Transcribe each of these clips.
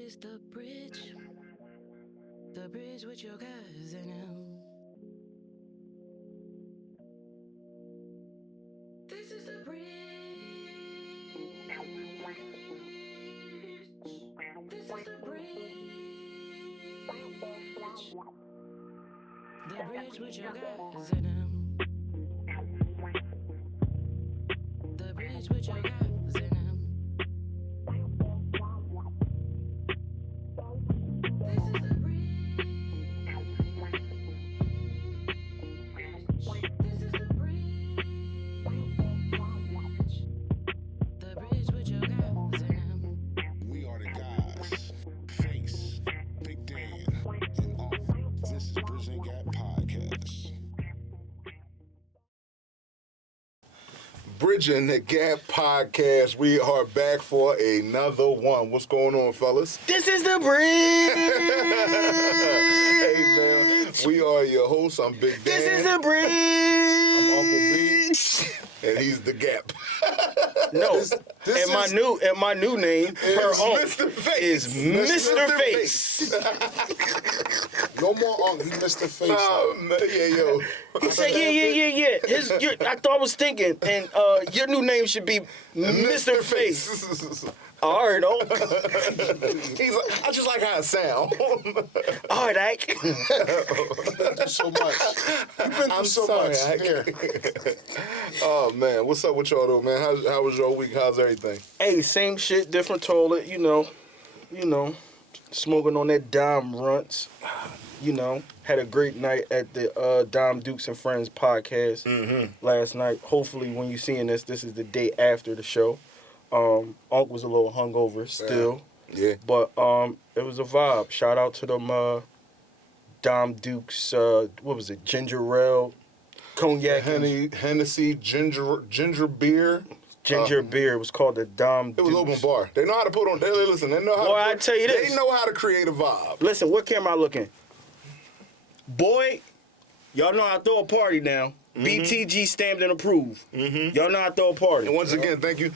is the bridge with your cousin. This is the bridge. This is the bridge. The bridge with your cousin. The bridge with your cousin. This is the bridge. This is the bridge. The bridge with your cousin. We are the guys. Face, Big Dan, and all. This is Bridging Gap Podcast. Bridging the Gap Podcast. We are back for another one. What's going on, fellas? This is the bridge. Hey, man. We are your hosts. I'm Big Dan. This is the bridge. I'm Uncle B. And he's the Gap. No, and my new name, her own, Mr. Face. is Mr. Face. No more Uncle, he Mr. Face. Yeah, yo. He said, yeah. I thought I was thinking, and your new name should be Mr. Face. All right, He's like, I just like how it sound. all right, Ike. Thank you so much. You've been through so sorry, much. Ike. Here. Oh man, what's up with y'all though, man? How was your week? How's everything? Hey, same shit, different toilet. You know, smoking on that Dime Runts. You know, had a great night at the Dime Dukes and Friends podcast last night. Hopefully, when you're seeing this is the day after the show. Unc was a little hungover still. Yeah. But it was a vibe. Shout out to them Dime Dukes, what was it, ginger ale, cognac. Hennessy, ginger beer. Ginger beer. It was called the Dime It was Dukes. open bar. They know how to put on. Listen. They know how. Boy, to I tell you this. They know how to create a vibe. Listen, what camera I looking? Boy, y'all know how to throw a party now. BTG stamped and approved. Y'all know how to throw a party. And once again, thank you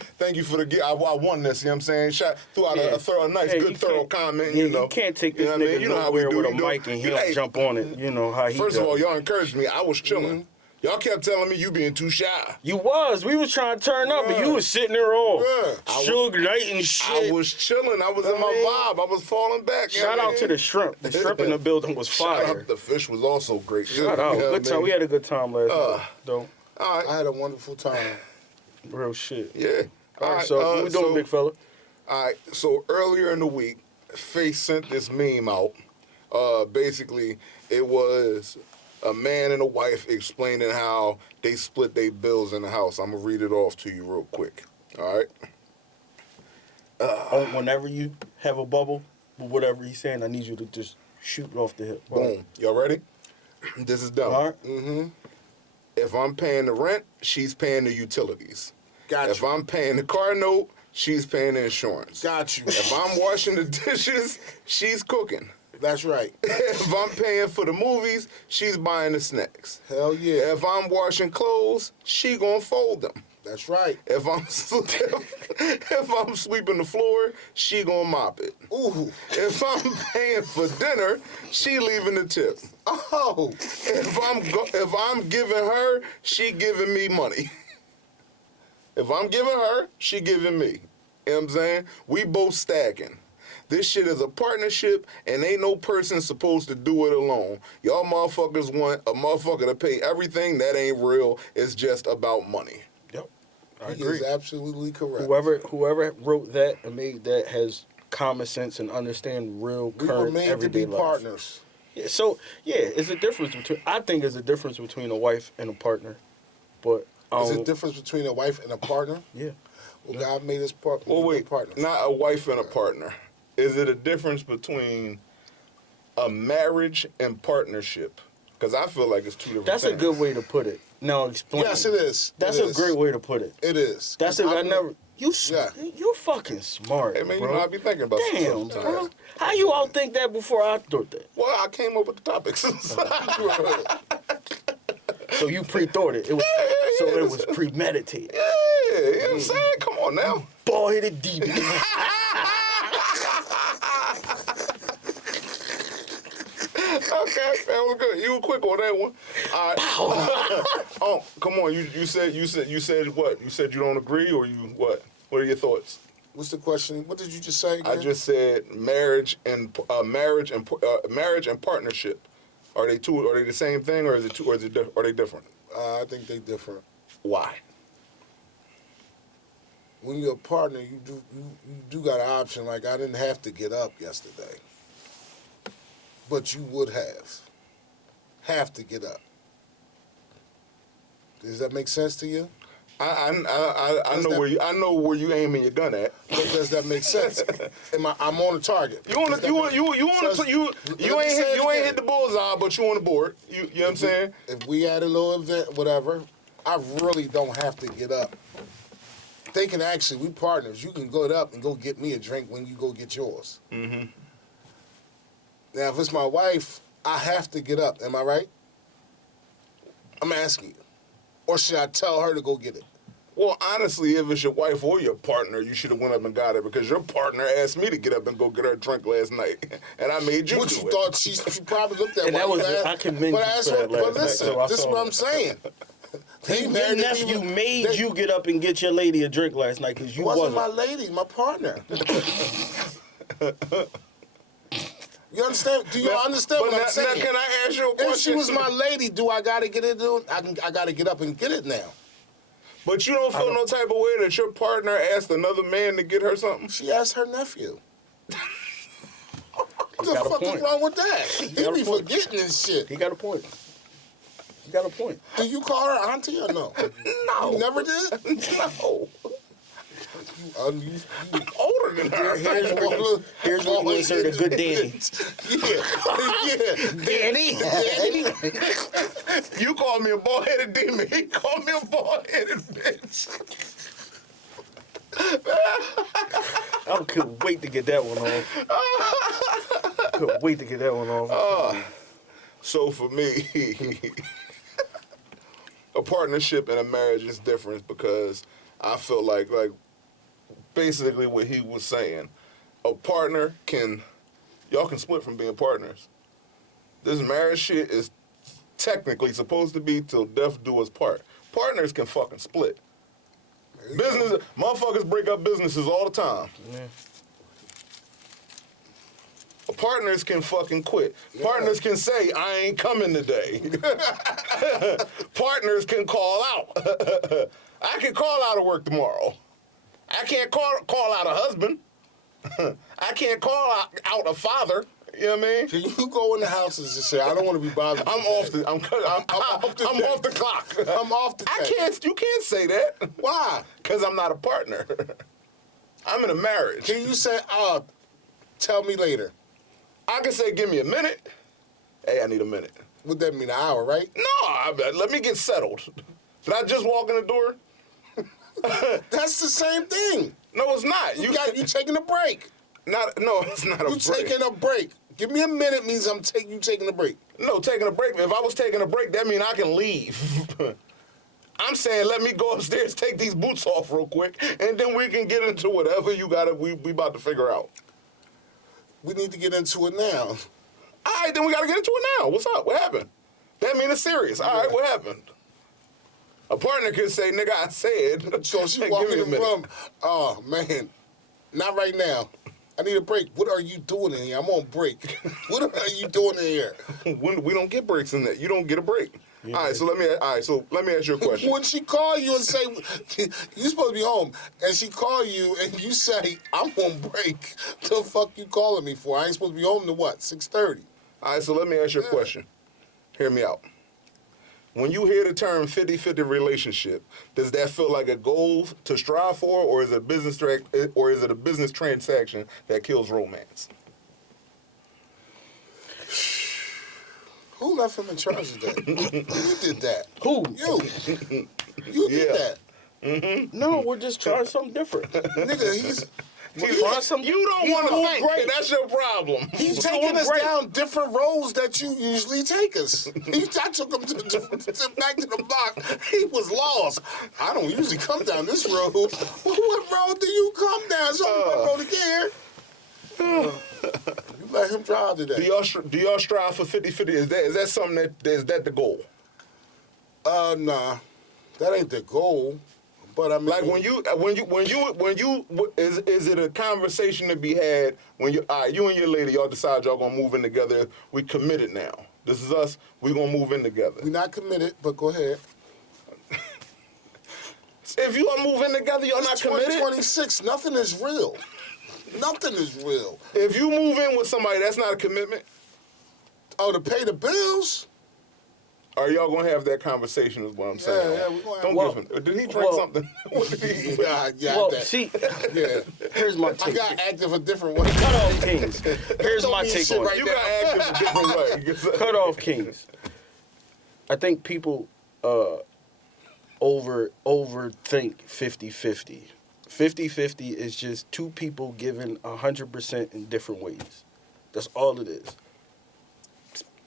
for the gift. I won this. You know what I'm saying? Threw out a Hey, thorough comment. Yeah, You know, you can't take this You know what I nigga mean? You know how we nowhere do. with a You know? mic and he Hey, don't jump on it. You know how he First does. of all, y'all encouraged me. I was chilling. Y'all kept telling me you being too shy. You was. We was trying to turn up, and you was sitting there all Suge Knight and shit. I was chilling. I was in my vibe. I was falling back. You know Shout what I out mean? to the shrimp. The shrimp in the building was Shout fire. out. The fish was also great. Shout out. Good time. We had a good time last night, though. All right. I had a wonderful time. Real shit. Yeah. All right, so what we doing, big fella? All right. So earlier in the week, Face sent this meme out. Basically, it was a man and a wife explaining how they split their bills in the house. I'm gonna read it off to you real quick. All right. Whenever you have a bubble, or whatever he's saying, I need you to just shoot it off the hip. Boom. Y'all ready? This is done. All right. If I'm paying the rent, she's paying the utilities. Got If you. I'm paying the car note, she's paying the insurance. Got you. If I'm washing the dishes, she's cooking. That's right. If I'm paying for the movies, she's buying the snacks. Hell yeah. If I'm washing clothes, she gonna fold them. That's right. If I'm sweeping the floor, she gonna mop it. Ooh. If I'm paying for dinner, she leaving the tip. Oh. If I'm giving her, she giving me money. If I'm giving her, she giving me. You know what I'm saying? We both stacking. This shit is a partnership, and ain't no person supposed to do it alone. Y'all motherfuckers want a motherfucker to pay everything. That ain't real. It's just about money. Yep. I He agree. is absolutely correct. Whoever wrote that and made that has common sense and understand real We were current made to everyday be life. partners. Yeah, so it's a difference between. I think there's a difference between a wife and a partner, but There's a difference between a wife and a partner. Yeah. Well, God made us partners. Well, wait, partners. not a wife and a partner. Is it a difference between a marriage and partnership? Because I feel like it's two different That's things. a good way to put it. Now explain. Yes, it is. That's It a is. great way to put it. It is. That's it. I I'm- never. You Yeah. you're fucking smart, Hey, man, bro. you know, I be thinking about Damn, stuff bro. sometimes. How you all think that before I thought that? Well, I came up with the topics. So you pre-thought it. It was, so it was premeditated. Yeah, you know what I'm saying? Come on now. Ball hit it deep. Okay, that was good. You were quick on that one. All right. Oh, come on. You said what? You said you don't agree, or you what? What are your thoughts? What's the question? What did you just say again? I just said marriage and partnership. Are they the same thing, or is it two? Or are they different? I think they different. Why? When you're a partner, you do got an option. Like, I didn't have to get up yesterday, but you would have to get up. Does that make sense to you? I know where you aiming your gun at. Does that make sense? I'm on the target. You ain't hit the bullseye, but you on the board. You know what I'm saying? If we had a little event, whatever, I really don't have to get up. They can actually, we partners. You can go up and go get me a drink when you go get yours. Mm-hmm. Now, if it's my wife, I have to get up. Am I right? I'm asking you. Or should I tell her to go get it? Well, honestly, if it's your wife or your partner, you should have went up and got it because your partner asked me to get up and go get her a drink last night, and I made you What do you it. thought she probably looked at And me. that was I commend you for that But last listen, night. So I this is saw what that. I'm saying. He Your married nephew me. made you get up and get your lady a drink last night because you wasn't wasn't. my lady, my partner. You understand? Do you understand But what now, I'm saying? now, can I ask you a question? If she was my lady, do I gotta get it? I gotta get up and get it now. But you don't feel no type of way that your partner asked another man to get her something? She asked her nephew. What the got a fuck is point. wrong with that? He got a be point. forgetting this shit. He got a point. He got a point. Do you call her auntie or no? No. You never did? No. You Older than her. Here's what we insert a good Danny. Yeah. Danny? You call me a bald-headed demon. He called me a bald-headed bitch. I couldn't wait to get that one off. Couldn't wait to get that one off. So for me, a partnership and a marriage is different because I feel like basically what he was saying, a partner y'all can split from being partners. This marriage shit is technically supposed to be till death do us part. Partners can fucking split. Motherfuckers break up businesses all the time. Yeah. Partners can fucking quit. Yeah. Partners can say, I ain't coming today. Partners can call out. I can call out of work tomorrow. I can't call out a husband. I can't call out a father. You know what I mean? Can you go in the houses and say, I don't want to be bothered? I'm off the clock. I'm off the You can't say that. Why? Because I'm not a partner. I'm in a marriage. Can you say, tell me later? I can say, give me a minute. Hey, I need a minute. Would that mean an hour, right? No, let me get settled. Did I just walk in the door? That's the same thing. No, it's not. You taking a break. No, it's not a break. You taking a break. Give me a minute means you taking a break. No, taking a break. If I was taking a break, that means I can leave. I'm saying let me go upstairs, take these boots off real quick, and then we can get into whatever we about to figure out. We need to get into it now. All right, then we got to get into it now. What's up? What happened? That means it's serious. All right, what happened? A partner could say, nigga, I said. So she walking in the room. Oh, man. Not right now. I need a break. What are you doing in here? I'm on break. What are you doing in here? We don't get breaks in that. You don't get a break. Yeah. All right, so let me ask you a question. When she call you and say, you supposed to be home, and she call you and you say, I'm on break, the fuck you calling me for? I ain't supposed to be home to what, 6:30? All right, so let me ask you a question. Hear me out. When you hear the term 50-50 relationship, does that feel like a goal to strive for, or is it a business transaction that kills romance? Who left him in charge of that? You did that. Who? You. You did that. Mm-hmm. No, we're just trying something different. Nigga, he's You don't want to think. Great. That's your problem. He's taking us down different roads that you usually take us. I took him back to the block. He was lost. I don't usually come down this road. What road do you come down? There's only one road to get here. let him drive today. Do y'all strive for 50-50? Is that something is that the goal? Nah, that ain't the goal. But I mean, Like when you is it a conversation to be had when you you and your lady y'all decide y'all gonna move in together? We committed now. This is us. We gonna move in together. we not committed, but go ahead. If you all move in together, y'all not It's committed. 2026. Nothing is real. Nothing is real. If you move in with somebody, that's not a commitment. Oh, to pay the bills? Are y'all gonna have that conversation? Is what I'm saying. Yeah, we gonna have. Don't Well- give him. Did he drink well- something? What did he? Yeah, Well, that. see, Yeah. here's my I take. got active a different way. Cut off Kings. Here's Don't my mean take shit on right it. You got active a different way. Cut off Kings. I think people overthink 50-50. 50-50 is just two people giving 100% in different ways. That's all it is.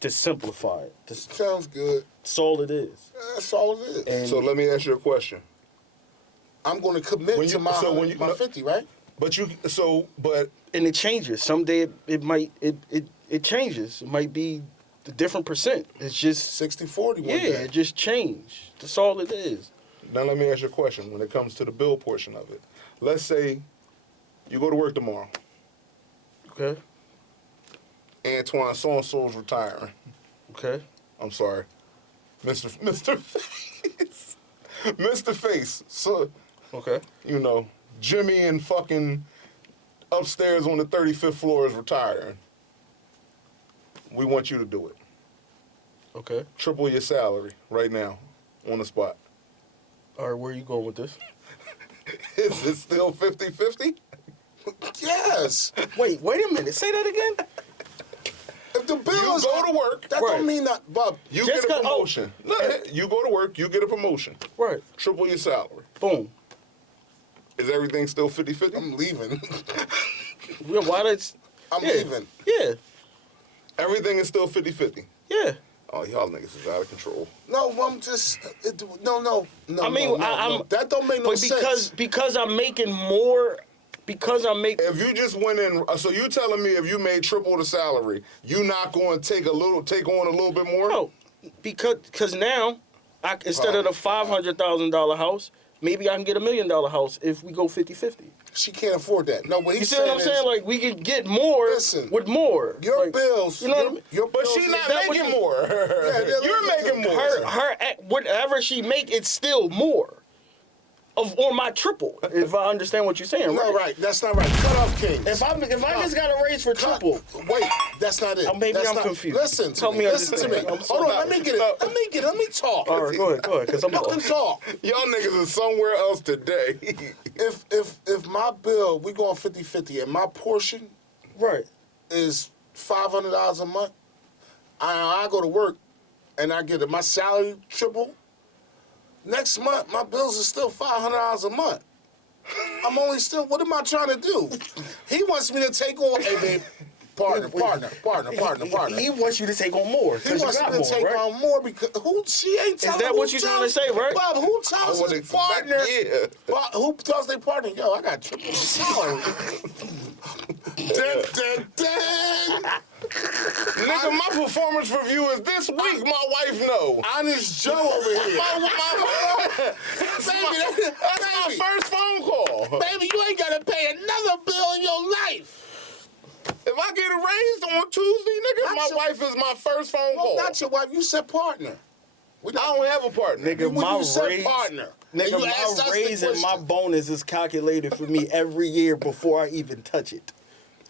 To simplify it. Sounds good. That's all it is. That's all it is. And So let me ask you a question. I'm going to commit When to you- my, so when you- my 50, right? But it changes. Someday it changes. It might be a different percent. It's just 60-40 one yeah, day. it just changed. That's all it is. now let me ask you a question. When it comes to the bill portion of it, let's say you go to work tomorrow. Okay. Antoine so-and-so's retiring. Okay. I'm sorry. Mr. Face. Mr. Face. So, Okay. you know, Jimmy and fucking upstairs on the 35th floor is retiring. We want you to do it. Okay. Triple your salary right now on the spot. All right, where are you going with this? Is it still 50-50? Yes. Wait a minute. Say that again. If the bill You is go to work. that Right. don't mean that, Bob. You Just get a go- promotion. You go to work, you get a promotion. Right. Triple your salary. Boom. Is everything still 50-50? I'm leaving. Yeah, why that's I'm yeah. leaving. Yeah. Everything is still 50-50. Yeah. Oh, y'all niggas is out of control. No, I'm just no. I mean, I'm that don't make no but sense. because I'm making more because I'm making If you just went in, so you telling me if you made triple the salary, you not going to take on a little bit more? no because now instead of the $500,000 house, maybe I can get $1 million house if we go 50-50. She can't afford that. No, what You he's see what saying I'm is, saying? Like we could get more Listen, with more. your Like, bills. You know what I mean? Your But bills she is- not that what making you- more. they're You're making more. her whatever she make, it's still more or my triple. If I understand what you're saying, No, right? right. That's not right. Cut off Kings. If I just got a raise for triple, Wait, that's not it. maybe That's I'm not, confused. Listen to Help me. me Listen to me. understand. I'm Hold on. sorry. Let me get it. Let me talk. all right, go ahead, because I'm Y'all can lost. talk. Y'all niggas is somewhere else today. If my bill, we going 50-50, and my portion Right. is $500 a month, I go to work and I get my salary triple. Next month, my bills are still $500 a month. I'm only still. What am I trying to do? He wants me to take on. Hey, babe, partner. He wants you to take on more. He wants me to take on more because she ain't telling. that what you trying to say, right? Bob, who tells I his wanna- partner? yeah. Bob, who tells their partner? Yo, I got triple the salary. Dun. Nigga, my performance review is this week. My wife know. Honest Joe over here. That's my first phone call. Baby, you ain't gotta pay another bill in your life. If I get a raise on Tuesday, nigga, Not my wife is my first phone Well, call. not your wife. You said partner. I don't have a partner. Nigga, When my you said raise, partner, and you nigga, asked us my the raise and my question. bonus is calculated for me every year before I even touch it.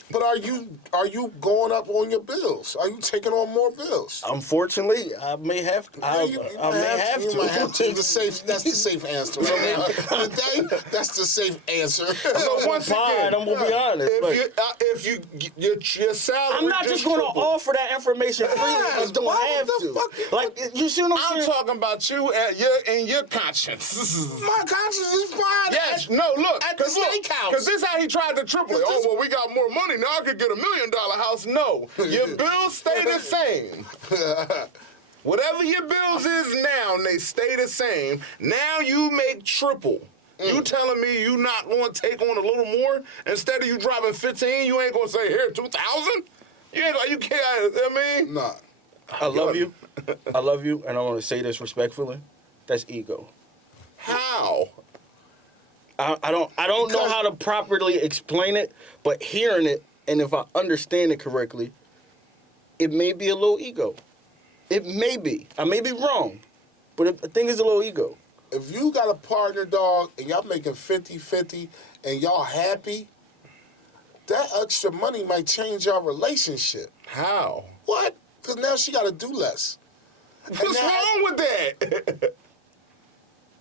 But are you going up on your bills? Are you taking on more bills? Unfortunately, I may have to. I You may have You to. might have to. That's the safe answer. Today, that's the safe answer. So once Fine, again, I'm gonna be honest. if your salary, I'm not just going to triple. offer that information freely. I Yes, don't why have the to. fuck- Like, you see what I'm I'm saying? talking about you and your conscience. My conscience is fine. Yes, no, look. At the steakhouse. Because this how he tried to triple it. Cause Oh, this- well, we got more money. Now I could get $1 million house. No. Your bills stay the same. Whatever your bills is now, they stay the same. Now you make triple. You telling me you not going to take on a little more? Instead of you dropping 15, you ain't going to say, here, 2,000? You ain't like you can't. I mean, Nah. I love you. I love you, and I want to say this respectfully. That's ego. how? I don't know how to properly explain it, but hearing it, and if I understand it correctly, it may be a little ego. It may be. I may be wrong, but I think it's a little ego. If you got a partner, dog, and y'all making 50-50 and y'all happy, that extra money might change your relationship. How? What? Because now she got to do less. What's wrong with that?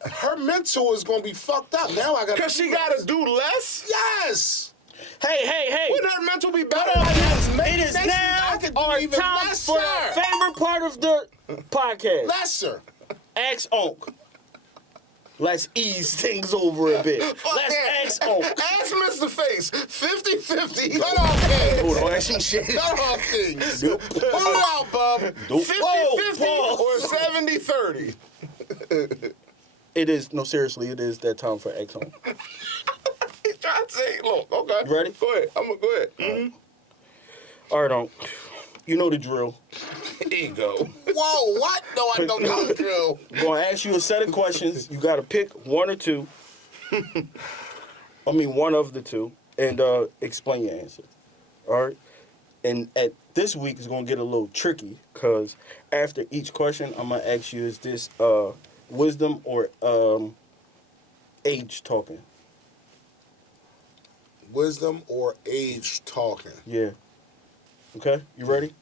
Her mental is going to be fucked up. Now I got Because she got to do less? Yes. Hey. Wouldn't her mental be better? It is Next now I could do our even time lesser. for the favorite part of the podcast. Lesser. Ask Onk. Let's ease things over a bit. Let's ask Onk. Ask Mr. Face. 50-50. Cut off things. Hold on, ask him shit. Cut off things. Pull it out, bub. 50-50 Whoa, or 70-30. It is, no, seriously, it is that time for Ask Onk. He's trying to say, look, okay. You ready? Go ahead. Go ahead. Mm-hmm. All right, Onk. You know the drill. Ego. Whoa, what? No, I don't know the drill. I'm going to ask you a set of questions. You got to pick one or two. One of the two. And explain your answer. All right? And at this week, it's going to get a little tricky because after each question, I'm going to ask you, is this wisdom or age talking? Wisdom or age talking? Yeah. Okay? You ready?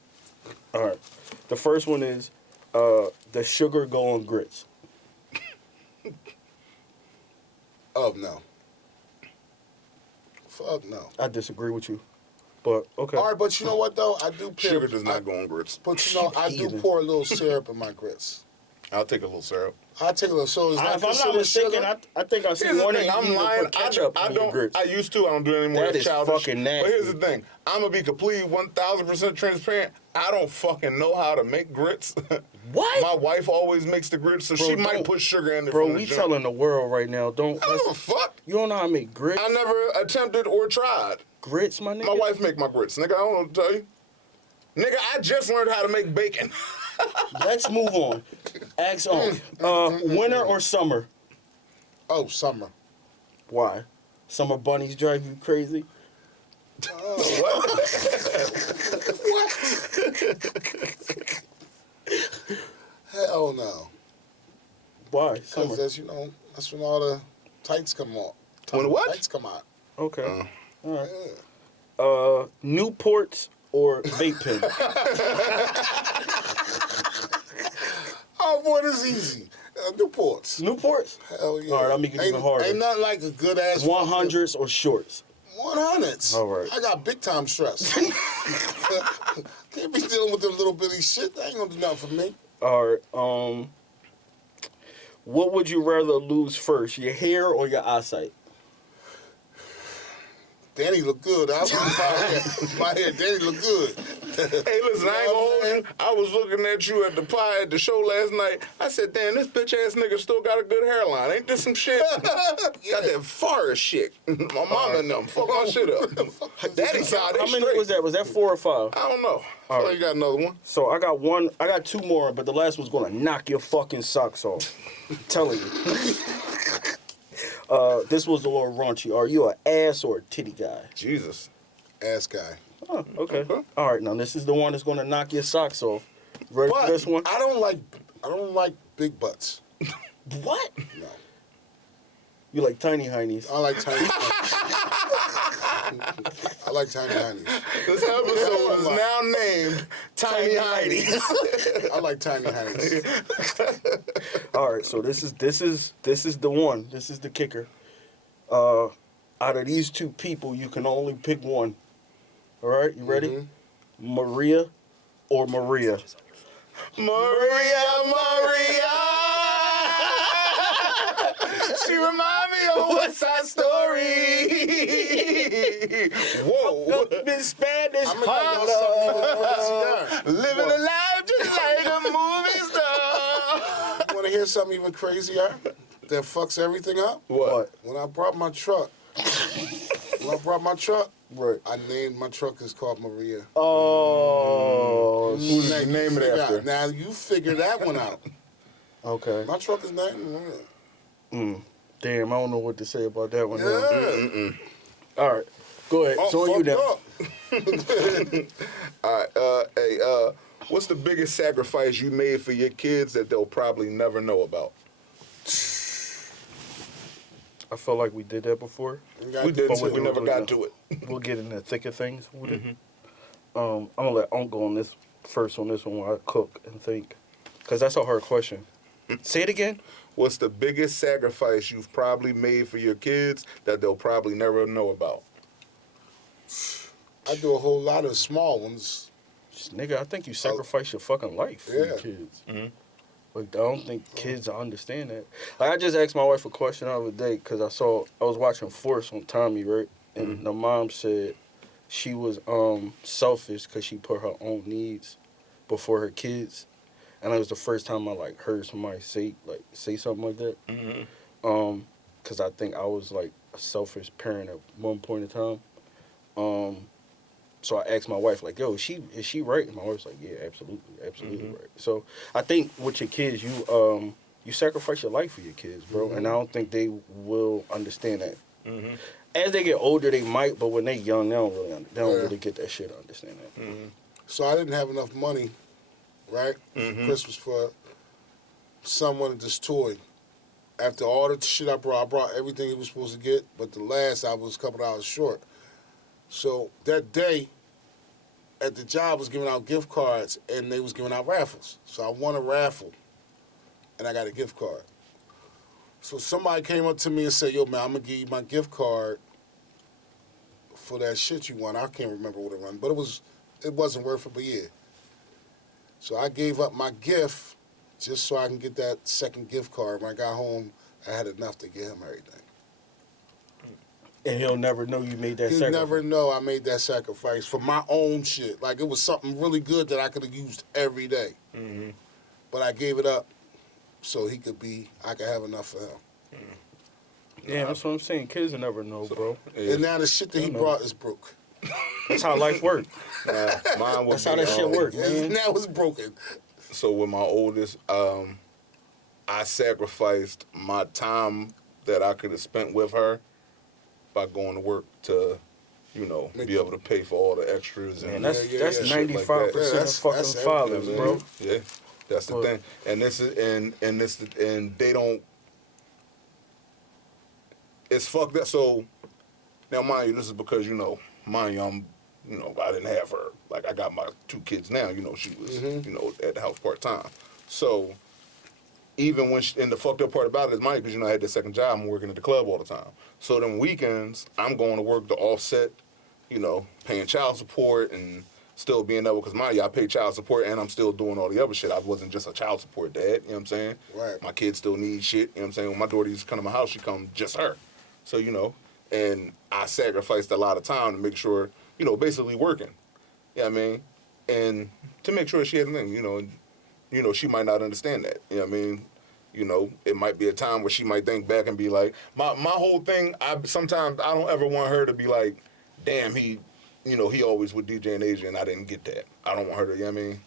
All right. The first one is, does sugar go on grits? Oh, no. Fuck no. I disagree with you. But, okay. All right, but you know what, though? I do pick, Sugar does not go on grits. But, you know, I do Heathen. pour a little syrup in my grits. I'll take a little syrup. I take a little, so it's not If I'm not considered mistaken, sugar? I think I see Here's the one of thing, you I'm even lying. put ketchup I on your don't. grits. I used to. I don't do it anymore. That It's is childish. fucking nasty. But here's the thing. I'm gonna be completely 1,000% transparent. I don't fucking know how to make grits. What? My wife always makes the grits, so Bro, she might don't- put sugar in there. Bro, from the we jump. telling the world right now, don't. I don't give a fuck. You don't know how to make grits? I never attempted or tried. Grits, my nigga? My wife make my grits, nigga. I don't know what to tell you. Nigga, I just learned how to make bacon. Let's move on. Ask on. Winter or summer? Oh, summer. Why? Summer bunnies drive you crazy? Hell no. Why? Summer. Because that's, that's when all the tights come out. When what? Tights come out. Okay. All right. Yeah. Newports or vape pen? Oh, boy, this is easy. Newports. Newports? Hell yeah. All right, I'll make it even harder. Ain't nothing like a good ass 100s or shorts? 100s. All right. I got big time stress. Can't be dealing with them little bitty shit. That ain't gonna do nothing for me. All right. What would you rather lose first, your hair or your eyesight? Danny look good. My hair, Danny look good. Hey, listen, I ain't gonna hold you. I was looking at you at the pie at the show last night. I said, damn, this bitch ass nigga still got a good hairline. Ain't this some shit? Got that forest shit. My mama and them fuck my shit up. Daddy side, How many was that? Was that 4 or 5? I don't know. I feel like you got another one. So I got 2 more, but the last one's gonna knock your fucking socks off. I'm telling you. This was a little raunchy. Are you an ass or a titty guy? Jesus. Ass guy. Oh, okay. All right, now this is the one that's gonna knock your socks off. Ready for this one? I don't like big butts. What? No. You like tiny heinies? I like tiny. I like tiny heinies. This episode is now named Tiny Heidi's. I like tiny heinies. All right, so this is the one. This is the kicker. Out of these 2 people, you can only pick one. All right, you ready? Mm-hmm. Maria or Maria? Maria. She remind me of West Side Story. Whoa. In Spanish. I'm gonna Living a life just like a movie star. Want to hear something even crazier? That fucks everything up. What? When I brought my truck When I brought my truck, Right. I named my truck is called Maria. Oh, Who did Now you name it figure after? out- Now you figure that one out. okay. My truck is named Maria. Damn, I don't know what to say about that one. Now. Yeah. All right, go ahead. Oh, So on you fucked now. up. All right. Hey, what's the biggest sacrifice you made for your kids that they'll probably never know about? I felt like we did that before. We But didn't. we'll We do never it got now. to it. We'll get in the thick of things with it. I'm gonna let Unc go on this first on this one while I cook and think, cause that's a hard question. Say it again. What's the biggest sacrifice you've probably made for your kids that they'll probably never know about? I do a whole lot of small ones. Just, nigga, I think you sacrifice your fucking life for your Yeah. kids. Mhm. Like, I don't think kids understand that. Like, I just asked my wife a question the other day because I was watching Force on Tommy, right? And the mom said she was selfish because she put her own needs before her kids. And it was the first time I like heard somebody say something like that. Mm-hmm. Because I think I was like a selfish parent at one point in time. So I asked my wife, like, yo, is she right? And my wife's like, yeah, absolutely right. So I think with your kids, you sacrifice your life for your kids, bro. And I don't think they will understand that. Mm-hmm. As they get older, they might, but when they young, they don't Yeah. really get that shit or understand that. Mm-hmm. So I didn't have enough money, right, for Christmas for son wanted this toy. After all the shit I brought everything he was supposed to get, but the last I was a couple hours short. So that day, at the job was giving out gift cards and they was giving out raffles. So I won a raffle, and I got a gift card. So somebody came up to me and said, "Yo, man, I'm gonna give you my gift card for that shit you won." I can't remember what it was, but it wasn't worth it, but yeah. So I gave up my gift just so I can get that second gift card. When I got home, I had enough to get him everything. And he'll never know you made that He'll sacrifice. never know I made that sacrifice for my own shit. Like, it was something really good that I could have used every day. Mm-hmm. But I gave it up so I could have enough for him. Yeah, that's what I'm saying. Kids will never know, bro. And now the shit that he I know. brought is broke. That's how life works. Mine would That's how be, that shit work, man. Now it's broken. So with my oldest, I sacrificed my time that I could have spent with her by going to work to, be able to pay for all the extras and Man, that's Yeah, that's shit like 95% that. Yeah, of fucking that's fathers, everything, bro. man. Yeah, that's the But- thing. And this is and they don't. It's fucked up. So now, mind you, this is because mind you, I didn't have her. Like, I got my 2 kids now. She was at the house part time. So even when and the fucked up part about it is money, because I had the second job. I'm working at the club all the time. So them weekends, I'm going to work to offset, paying child support and still being able, because mind you, I pay child support and I'm still doing all the other shit. I wasn't just a child support dad, you know what I'm saying? Right. My kids still need shit, you know what I'm saying? When my daughter used to come to my house, she come just her. So, and I sacrificed a lot of time to make sure, basically working. You know what I mean? And to make sure she had anything, she might not understand that. You know what I mean? It might be a time where she might think back and be like, my whole thing, sometimes I don't ever want her to be like, damn, he always with DJ and Asia and I didn't get that. I don't want her to, you know what I mean?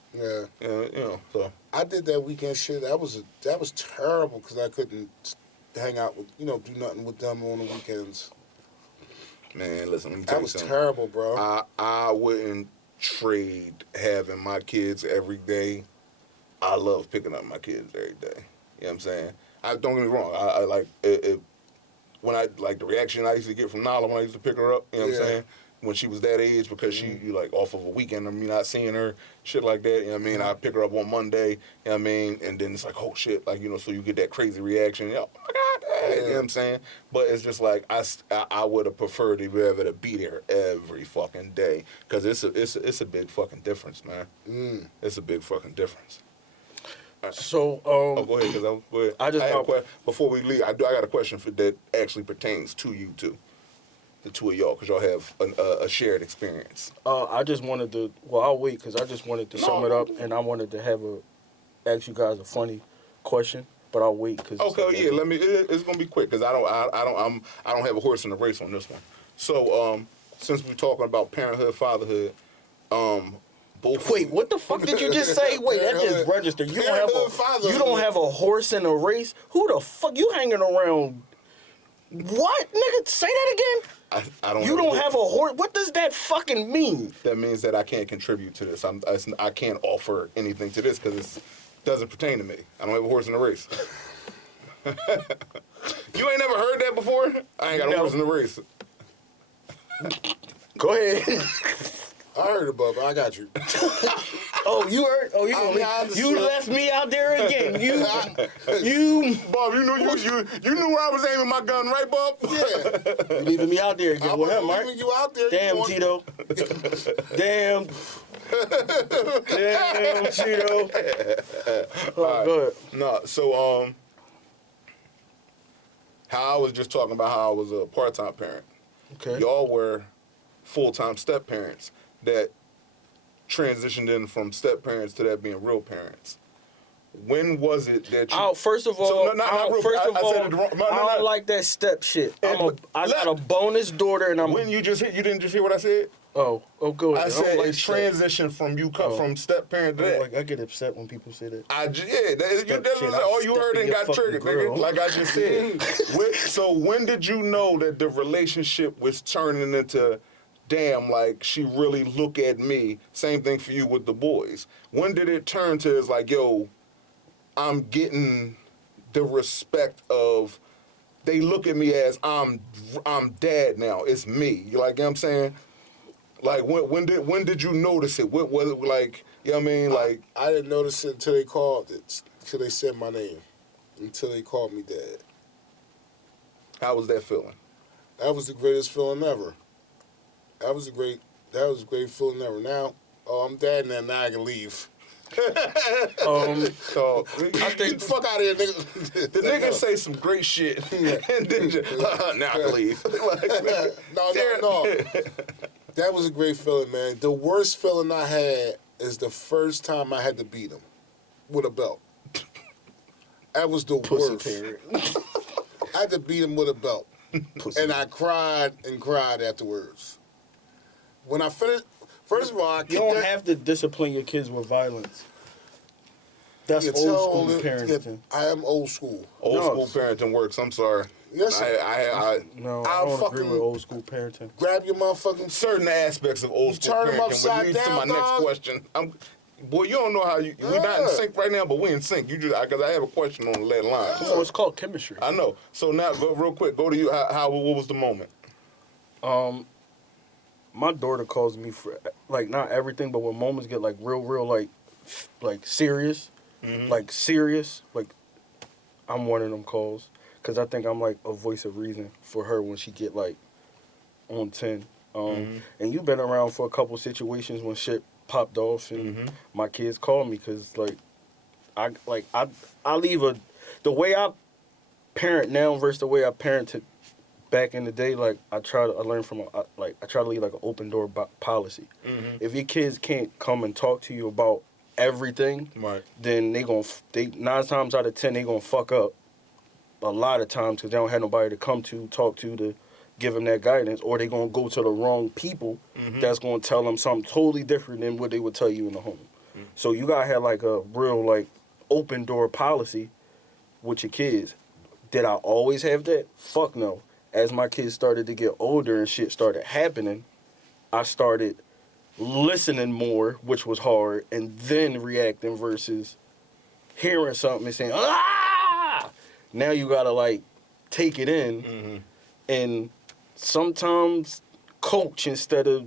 Yeah. So. I did that weekend shit. That was terrible because I couldn't hang out with, do nothing with them on the weekends. Man, listen, let me tell That you was something. terrible, bro. I wouldn't trade having my kids every day. I love picking up my kids every day. You know what I'm saying? Don't get me wrong. I like it when I like the reaction I used to get from Nala when I used to pick her up. You know what I'm Yeah. saying? When she was that age, because you like off of a weekend, not seeing her, shit like that. You know what I mean? I pick her up on Monday. You know what I mean? And then it's like, oh shit, like so you get that crazy reaction. Oh my god, you know what I'm saying? But it's just like I would have preferred to be able to be there every fucking day, because it's a big fucking difference, man. It's a big fucking difference. So, Oh, go ahead, go ahead. I just had a thought- before we leave, I got a question that actually pertains to you two, the two of y'all, because y'all have a shared experience. I just wanted to. Well, I'll wait because I just wanted to sum it up, and I wanted to ask you guys a funny question. But I'll wait because. Okay, yeah. Let me. It's gonna be quick because I don't have a horse in the race on this one. So, since we're talking about parenthood, fatherhood, both. Wait, what the fuck did you just say? Wait, that just registered. You don't have a horse in a race. Who the fuck you hanging around? What, nigga? Say that again. I don't. You don't have a horse. What does that fucking mean? That means that I can't contribute to this. I can't offer anything to this because it doesn't pertain to me. I don't have a horse in the race. You ain't never heard that before? I ain't got a horse in the race. Go ahead. I heard it, Bubba. I got you. Oh, you heard? Oh, you left me out there again. You, Bob, you knew where I was aiming my gun, right, Bob? Yeah. you leaving me out there again. I'm Well, hell, Mark. leaving you out there. Damn, Tito. Damn. Damn, Tito. Oh, good. No, so how I was just talking about how I was a part-time parent. Okay. Y'all were full-time step parents that transitioned in from step parents to that being real parents. When was it that you? First of all, I don't like that step shit. I got a bonus daughter, and I'm. When you didn't just hear what I said? Oh, go ahead. I said like it's transition from you come from step parent to that. I get upset when people say that. That's all you heard and got triggered, nigga. Like I just said. So when did you know that the relationship was turning into, damn, like she really look at me? Same thing for you with the boys. When did it turn to it's like, yo, I'm getting the respect of, they look at me as I'm dad now. It's me. You like what I'm saying? Like when did you notice it? What was it like? You know what I mean? Like I didn't notice it until they called it, until they said my name, until they called me dad. how was that feeling? That was the greatest feeling ever. That was a great feeling ever. Now, I'm dad now I can leave. So I think Fuck out of here, nigga. the nigga say some great shit, and then just, now I can leave. No. That was a great feeling, man. The worst feeling I had is the first time I had to beat him with a belt. That was the worst. I had to beat him with a belt. And I cried and cried afterwards. When I finished, first of all, you don't have to discipline your kids with violence. That's old school parenting. I am old school. Old school parenting works. I'm sorry. Yes, I I don't agree with old school parenting. grab your motherfucking. certain aspects of old school Turn 'em parenting. upside When you to down, my next dog. question, boy, you don't know how you. We're not in sync right now, but we in sync. You just because I have a question on the lead line. Oh, it's called chemistry. I know. So now, go real quick. Go to you. What was the moment? My daughter calls me for like not everything, but when moments get like real like serious, like I'm one of them calls because I think I'm like a voice of reason for her when she get like on 10. And you've been around for a couple situations when shit popped off, and my kids call me because I leave the way I parent now versus the way I parented back in the day. Like I learn from I try to leave like an open door policy. If your kids can't come and talk to you about everything, Right. then they 9 times out of 10 they gonna fuck up a lot of times because they don't have nobody to come to talk to give them that guidance, or they gonna go to the wrong people that's gonna tell them something totally different than what they would tell you in the home. So you gotta have like a real like open door policy with your kids. Did I always have that? Fuck no. As my kids started to get older and shit started happening, I started listening more, which was hard, and then reacting versus hearing something and saying, ah! Now you gotta like take it in and sometimes coach instead of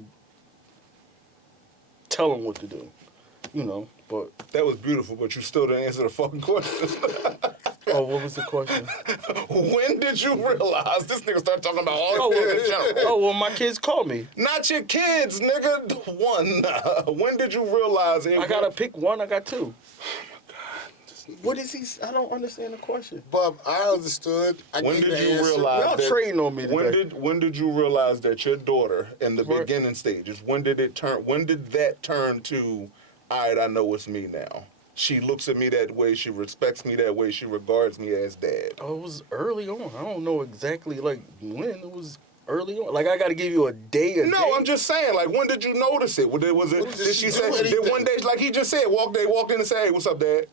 tell them what to do, but. That was beautiful, but you still didn't answer the fucking question. Oh, what was the question? When did you realize this nigga started talking about all this in general? Oh, well, my kids called me. Not your kids, nigga. One. When did you realize it? I gotta pick one. I got two. What is he? I don't understand the question. But I understood. When did you realize Y'all that? trading on me today. When did you realize that your daughter in the Right. beginning stages? When did that turn to? All right, I know it's me now. She looks at me that way. She respects me that way. She regards me as dad. Oh, it was early on. I don't know exactly like when. It was Early on? Like, I got to give you a day. No, I'm just saying, like, when did you notice it? Was it did she say, did one day, like he just said, walked in and said, hey, what's up, Dad?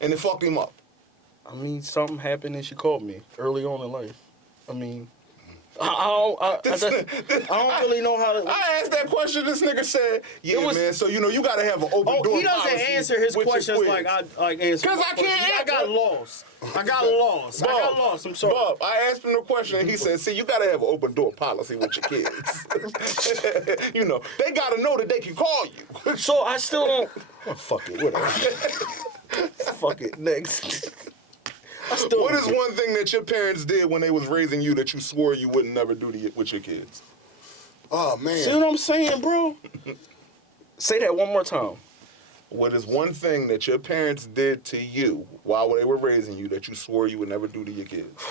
And it fucked him up. I mean, something happened and she called me early on in life. I mean, I don't really know how to. I asked that question. This nigga said, "Yeah, man. So you got to have an open door." He doesn't policy answer his with your questions quiz. like I answer. Because I can't I got lost. I got lost. I'm sorry. Bob, I asked him the question and he said, "See, you got to have an open door policy with your kids. They got to know that they can call you." So I still don't. Oh, fuck it, whatever. Fuck it, next. What is one thing that your parents did when they was raising you that you swore you wouldn't never do with your kids? Oh man. See what I'm saying, bro? Say that one more time. What is one thing that your parents did to you while they were raising you that you swore you would never do to your kids?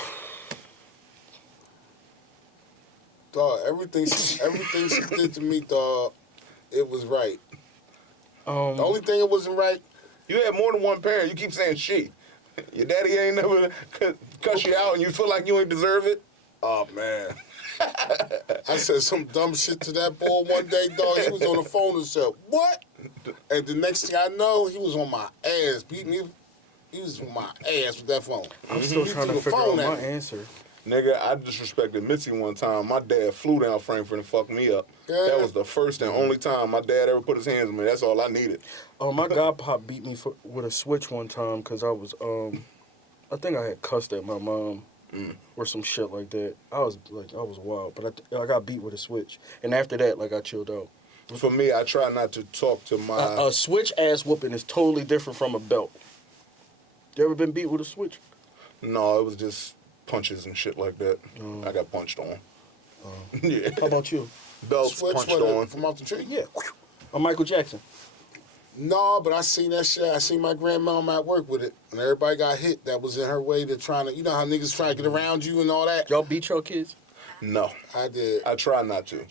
Dog, everything she did to me, dog, it was right. The only thing it wasn't right. You had more than one parent. You keep saying she. Your daddy ain't never cuss you out and you feel like you ain't deserve it? Oh man. I said some dumb shit to that boy one day, dog. He was on the phone and said, "What?" And the next thing I know, he was on my ass, beat me. He was on my ass with that phone. I'm still trying to figure out my answer. Nigga, I disrespected Mitzi one time. My dad flew down Frankfurt and fucked me up. Yeah. That was the first and only time my dad ever put his hands on me. That's all I needed. Oh, my godpop beat me with a switch one time because I was, I think I had cussed at my mom or some shit like that. I was wild, but I got beat with a switch. And after that, like, I chilled out. For me, I try not to talk to my... A switch ass whooping is totally different from a belt. You ever been beat with a switch? No, it was just punches and shit like that. I got punched on. Yeah. How about you? Belts Switch punched with it on. from off the tree. Yeah. Or Michael Jackson? No, but I seen that shit. I seen my grandmom at work with it, and everybody got hit. That was in her way to trying to, you know how niggas try to get around you and all that. Y'all beat your kids? No. I did. I try not to.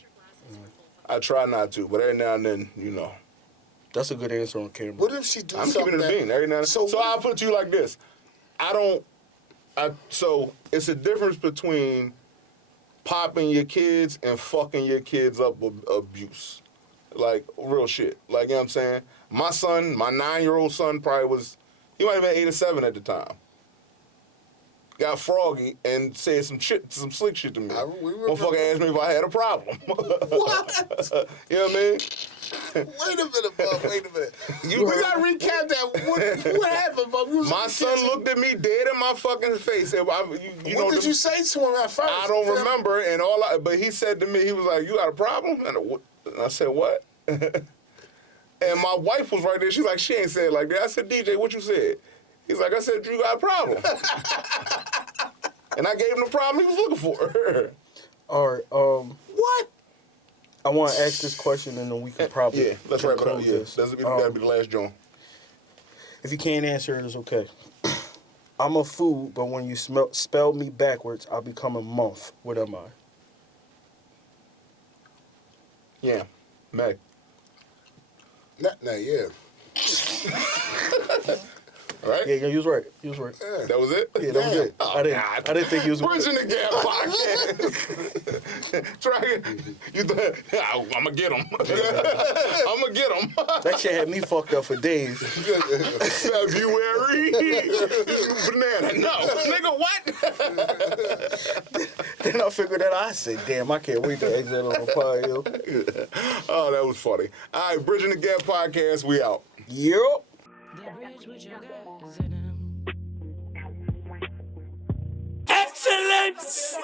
But every now and then, That's a good answer on camera. What if she do I'm something keeping it a bean every now and then. So I'll put it to you like this. So it's a difference between popping your kids and fucking your kids up with abuse. Like, real shit. Like, you know what I'm saying? My son, my 9-year-old son he might have been 8 or 7 at the time. Got froggy and said some slick shit to me. Motherfucker asked me if I had a problem. What? You know what I mean? Wait a minute, Bub. Wait a minute. We gotta recap that. What happened, Bub? My son looked at me dead in my fucking face. And what did you say to him at first? I don't remember. And but he said to me, he was like, "You got a problem?" And I said, "What?" And my wife was right there. She's like, "She ain't said it like that." I said, "DJ, what you said?" He's like, "I said, Drew got a problem." And I gave him the problem he was looking for. All right. What? I want to ask this question and then we can probably Let's wrap it up. conclude Yeah, this. that'll be the last joint. If you can't answer it, it's okay. I'm a food, but when you spell me backwards, I become a month. What am I? Yeah, Meg. Nah, yeah. Right? Yeah, you was right. Yeah. That was it? Yeah, that was it. Oh, I God. didn't think you was. Bridging the Gap podcast. I'm going to get him. I'm going to get him. That shit had me fucked up for days. February. Banana. No. Nigga, what? Then I figured out. I said, damn, I can't wait to exit on a pod, yo. Oh, that was funny. All right, Bridging the Gap podcast, we out. Yep. The bridge with your guys in them. Excellence!